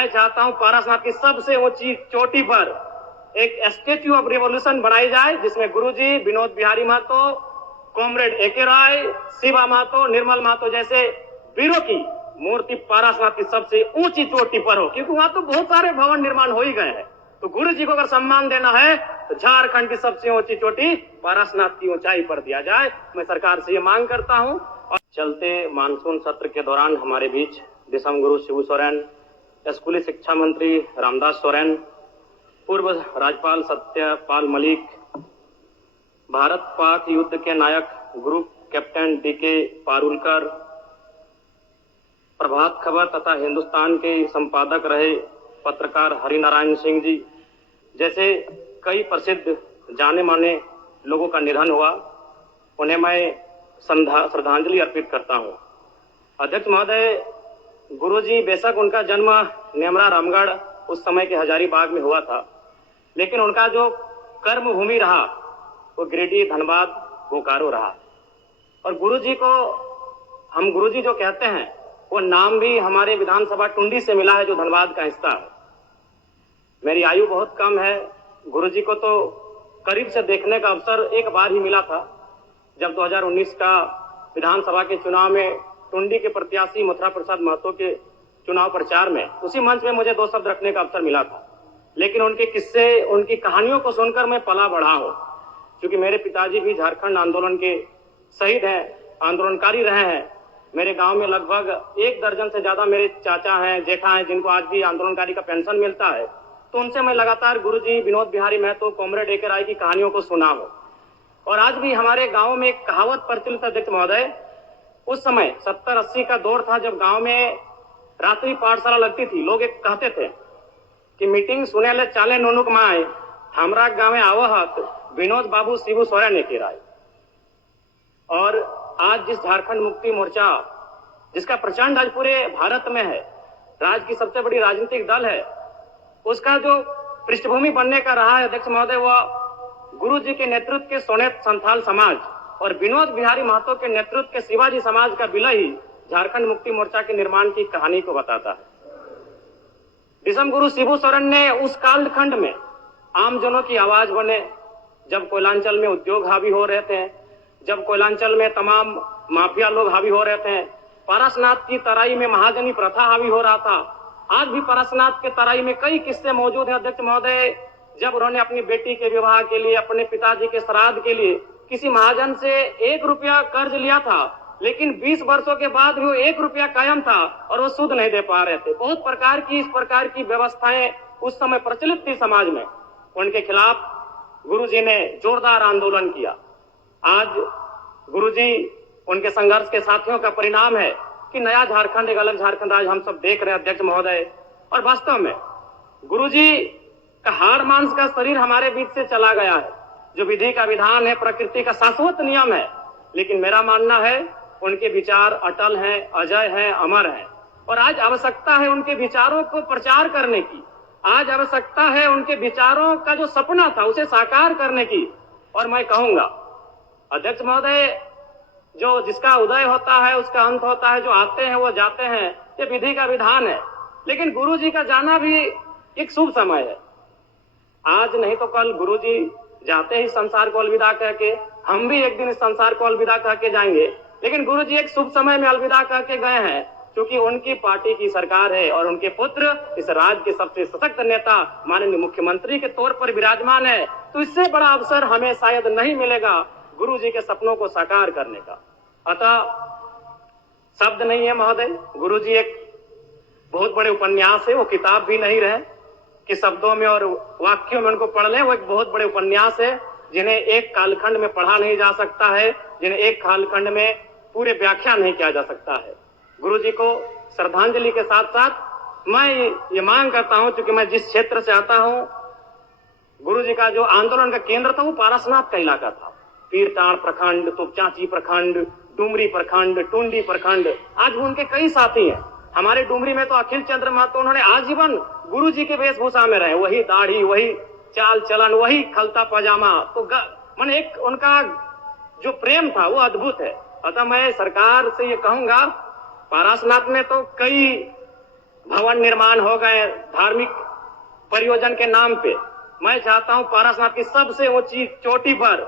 मैं चाहता हूं पारसनाथ की सबसे ऊंची चोटी पर एक स्टेच्यू ऑफ रिवॉल्यूशन बनाई जाए, जिसमें गुरुजी, विनोद बिहारी महतो, कॉमरेड एके राय, शिवा महतो, निर्मल महतो जैसे वीरों की मूर्ति पारसनाथ की सबसे ऊंची चोटी पर हो, क्योंकि वहां तो बहुत सारे भवन निर्माण हो ही गए हैं। तो गुरु जी को अगर सम्मान देना है तो झारखंड की सबसे ऊंची चोटी पारसनाथ की ऊंचाई पर दिया जाए। मैं सरकार से ये मांग करता हूं। और चलते मानसून सत्र के दौरान हमारे बीच दिसम गुरु शिबू सोरेन, स्कूली शिक्षा मंत्री रामदास सोरेन, पूर्व राज्यपाल सत्यपाल मलिक, भारत पाक युद्ध के नायक group captain DK Parulkar, Prabhat Khabar तथा हिंदुस्तान के संपादक रहे पत्रकार हरिनारायण सिंह जी जैसे कई प्रसिद्ध जाने माने लोगों का निधन हुआ, उन्हें मैं श्रद्धांजलि अर्पित करता हूं। अध्यक्ष महोदय, गुरुजी बेशक उनका जन्म नेमरा रामगढ़ उस समय के हजारीबाग में हुआ था, लेकिन उनका जो कर्म भूमि रहा वो गिरिडीह, धनबाद, बोकारो रहा। और गुरुजी को हम गुरुजी जो कहते हैं वो नाम भी हमारे विधानसभा टुंडी से मिला है, जो धनबाद का हिस्सा है। मेरी आयु बहुत कम है, गुरुजी को तो करीब से देखने का अवसर एक बार ही मिला था, जब 2019 का विधानसभा के चुनाव में टुंडी के प्रत्याशी मथुरा प्रसाद महतो के चुनाव प्रचार में उसी मंच में मुझे 2 शब्द रखने का अवसर मिला था। लेकिन उनके किस्से, उनकी कहानियों को सुनकर मैं पला बढ़ा हूं, क्योंकि मेरे पिताजी भी झारखंड आंदोलन के शहीद हैं, आंदोलनकारी रहे हैं। मेरे गांव में लगभग 1 दर्जन से ज्यादा मेरे चाचा हैं, जेठा हैं, जिनको आज भी आंदोलनकारी का पेंशन मिलता है। तो उनसे मैं लगातार गुरुजी, विनोद बिहारी महतो, कॉमरेड एके राय की कहानियों को सुना हूं। और आज भी हमारे गांव में एक कहावत प्रचलित अध्यक्ष महोदय, उस समय 70-80 का दौर था जब गांव में रात्रि पाठशाला लगती थी। लोग एक कहते थे कि मीटिंग सुने ले चाले नोनुक माए, हमरा गाँव में आवहत विनोद बाबू शिबू सोरेन एके राय। और आज जिस झारखंड मुक्ति मोर्चा, जिसका प्रचंड आज पूरे भारत में है, राज्य की सबसे बड़ी राजनीतिक दल है, उसका जो पृष्ठभूमि बनने का रहा है अध्यक्ष महोदय, वह गुरु जी के नेतृत्व के सोनेत संथाल समाज और विनोद बिहारी महतो के नेतृत्व के शिवाजी समाज का विलय ही झारखंड मुक्ति मोर्चा के निर्माण की कहानी को बताता है। दिसम गुरु शिबू सोरेन ने उस कालखंड में आमजनों की आवाज बने, जब कोयलांचल में उद्योग हावी हो रहे थे, जब कोयलांचल में तमाम माफिया लोग हावी हो रहे थे, पारसनाथ की तराई में महाजनी प्रथा हावी हो रहा था। आज भी पारसनाथ के तराई में कई किस्से मौजूद हैं अध्यक्ष महोदय, जब उन्होंने अपनी बेटी के विवाह के लिए, अपने पिताजी के श्राद्ध के लिए किसी महाजन से 1 रुपया कर्ज लिया था, लेकिन 20 वर्षों के बाद भी वो 1 रुपया कायम था और वो सूद नहीं दे पा रहे थे। बहुत प्रकार की इस प्रकार की व्यवस्थाएं उस समय प्रचलित थी समाज में। उनके खिलाफ गुरुजी ने जोरदार आंदोलन किया। आज गुरुजी, उनके संघर्ष के साथियों का परिणाम है कि नया झारखंड, एक अलग झारखंड आज हम सब देख रहे हैं अध्यक्ष महोदय। और वास्तव में गुरुजी का हाड़ मांस का शरीर हमारे बीच से चला गया है, जो विधि का विधान है, प्रकृति का शाश्वत नियम है। लेकिन मेरा मानना है उनके विचार अटल हैं, अजय हैं, अमर हैं। और आज आवश्यकता है उनके विचारों को प्रचार करने की, आज आवश्यकता है उनके विचारों का जो सपना था उसे साकार करने की। और मैं कहूंगा अध्यक्ष महोदय, जो जिसका उदय होता है उसका अंत होता है, जो आते हैं वो जाते हैं, ये विधि का विधान है। लेकिन गुरुजी का जाना भी एक शुभ समय है। आज नहीं तो कल गुरुजी जाते ही संसार को अलविदा कह के, हम भी एक दिन इस संसार को अलविदा कह के जाएंगे। लेकिन गुरुजी एक शुभ समय में अलविदा कह के गए हैं, क्योंकि उनकी पार्टी की सरकार है और उनके पुत्र इस राज्य के सबसे सशक्त नेता माननीय मुख्यमंत्री के तौर पर विराजमान है। तो इससे बड़ा अवसर हमें शायद नहीं मिलेगा गुरु जी के सपनों को साकार करने का। अतः शब्द नहीं है महोदय, गुरु जी एक बहुत बड़े उपन्यास है, वो किताब भी नहीं रहे कि शब्दों में और वाक्यों में उनको पढ़ लें। वो एक बहुत बड़े उपन्यास है जिन्हें एक कालखंड में पढ़ा नहीं जा सकता है, जिन्हें एक कालखंड में पूरे व्याख्या नहीं किया जा सकता है। गुरु जी को श्रद्धांजलि के साथ साथ मैं ये मांग करता हूं, क्योंकि मैं जिस क्षेत्र से आता हूं, गुरु जी का जो आंदोलन का केंद्र था वो पारसनाथ का इलाका था। पीरटाण प्रखंड, तोपचांची प्रखंड, डुमरी प्रखंड, टुंडी प्रखंड, आज भी उनके कई साथी हैं। हमारे डुमरी में तो अखिल चंद्र महतो, उन्होंने आजीवन गुरु जी के वेशभूषा में रहे, वही दाढ़ी, वही चाल चलन, वही खलता पजामा। तो मन एक उनका जो प्रेम था वो अद्भुत है। अतः मैं सरकार से ये कहूंगा, पारसनाथ में तो कई भवन निर्माण हो गए धार्मिक परियोजन के नाम पे। मैं चाहता हूं पारसनाथ की सबसे ऊंची चोटी पर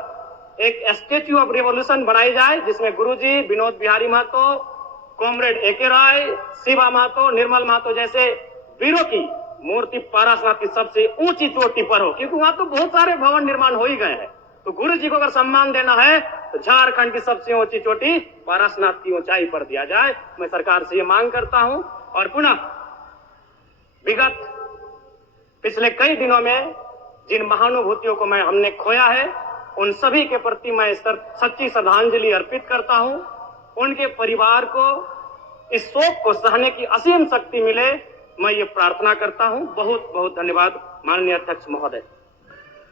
एक स्टेच्यू ऑफ रिवॉल्यूशन बनाई जाए, जिसमें गुरुजी, विनोद बिहारी महतो, कॉमरेड एके राय, शिवा महतो, निर्मल महतो जैसे वीरों की मूर्ति पारसनाथ की सबसे ऊंची चोटी पर हो, क्योंकि वहां तो बहुत सारे भवन निर्माण हो ही गए हैं। तो गुरु जी को अगर सम्मान देना है तो झारखंड की सबसे ऊंची चोटी पारसनाथ की ऊंचाई पर दिया जाए। मैं सरकार से ये मांग करता हूं। और पुनः विगत पिछले कई दिनों में जिन महानुभूतियों को हमने खोया है, उन सभी के प्रति मैं सच्ची श्रद्धांजलि अर्पित करता हूं। उनके परिवार को इस शोक को सहने की असीम शक्ति मिले, मैं ये प्रार्थना करता हूं। बहुत बहुत धन्यवाद माननीय अध्यक्ष महोदय।